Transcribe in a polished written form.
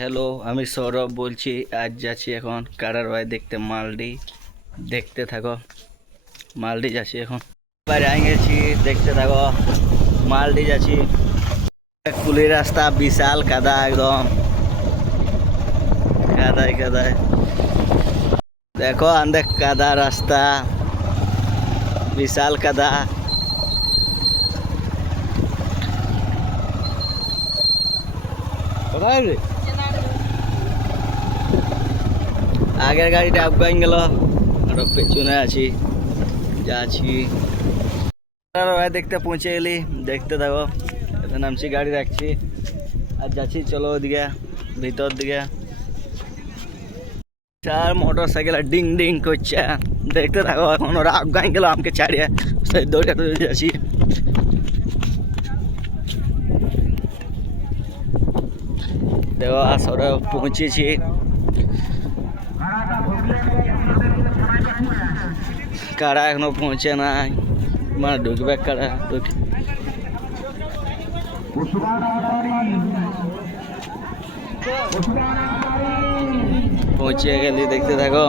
Hello, আমি সৌরভ বলছি। আজ যাচ্ছি এখন কারার ভাই দেখতে মালডি। দেখতে থাকো, মালডি যাচ্ছি এখন। বাইরে গেছি, দেখতে থাকো, মালডি যাচ্ছি। কুলি রাস্তা, বিশাল কাদা, একদম কাদায় কাদায়। দেখো আন্দে কাদা রাস্তা, বিশাল কাদা। কোথায় রে? আগের গাড়িটা আফগান গেল, আরো পেছনে আছি, যাচ্ছি। ভাই দেখতে পৌঁছে গেলি, দেখতে থাকো। এতে নামছি, গাড়ি রাখছি আর যাচ্ছি। চলো ওদিকে, ভিতর দিকে। চার মোটর সাইকেল ডিং ডিং করছে, দেখতে থাকো। এখন ওরা আফগান গেল, আমাকে ছাড়িয়ে সেই দৌড়ে দৌড়ে যাচ্ছি। দেখো আসরে পৌঁছেছি। কারা এখনো পৌঁছে নাই, মানে ঢুকবে কারা ঢুকে। পৌঁছে গেলি, দেখতে থাকো।